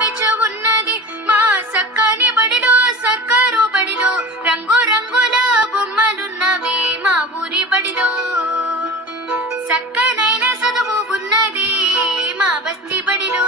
స్వేచ్ఛ ఉన్నది మా సక్కని బడిలో సర్కారు బడిలో రంగు రంగుల బొమ్మలున్నవి మా ఊరి బడిలో సక్కనైన చదువు ఉన్నది మా బస్తీ బడిలో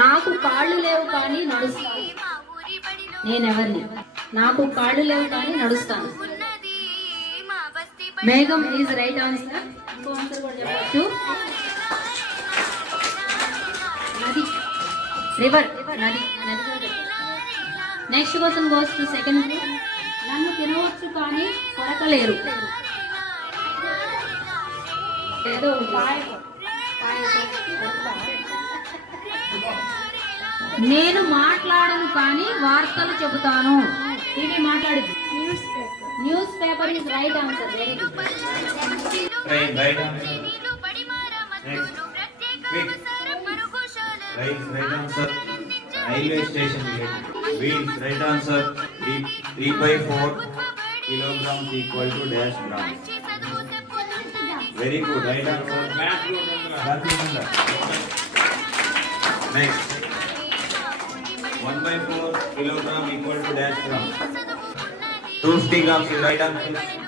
నాకు కాళ్ళు లేవు కానీ నడుస్తాను. నేనెవరిని? నాకు కాళ్ళు లేవు కానీ నడుస్తాను. మేఘం ఈజ్ రైట్ ఆన్సర్. ఇంకో ఆన్సర్ కూడా చెప్పచ్చు. నది, రివర్, నది. Next question goes to second. నన్ను తినవచ్చు కానీ కొరకలేరు. ఏదో నేను మాట్లాడను కానీ వార్తలు చెబుతాను. టీవీ మాట్లాడింది. News paper is right answer. Very good. Right answer. Railway station wheels. Right answer. 3/4 kilograms equal to dash grams. Very good. Right answer. Next. 1/4 kilogram equal to dash gram. 250 grams is right answer.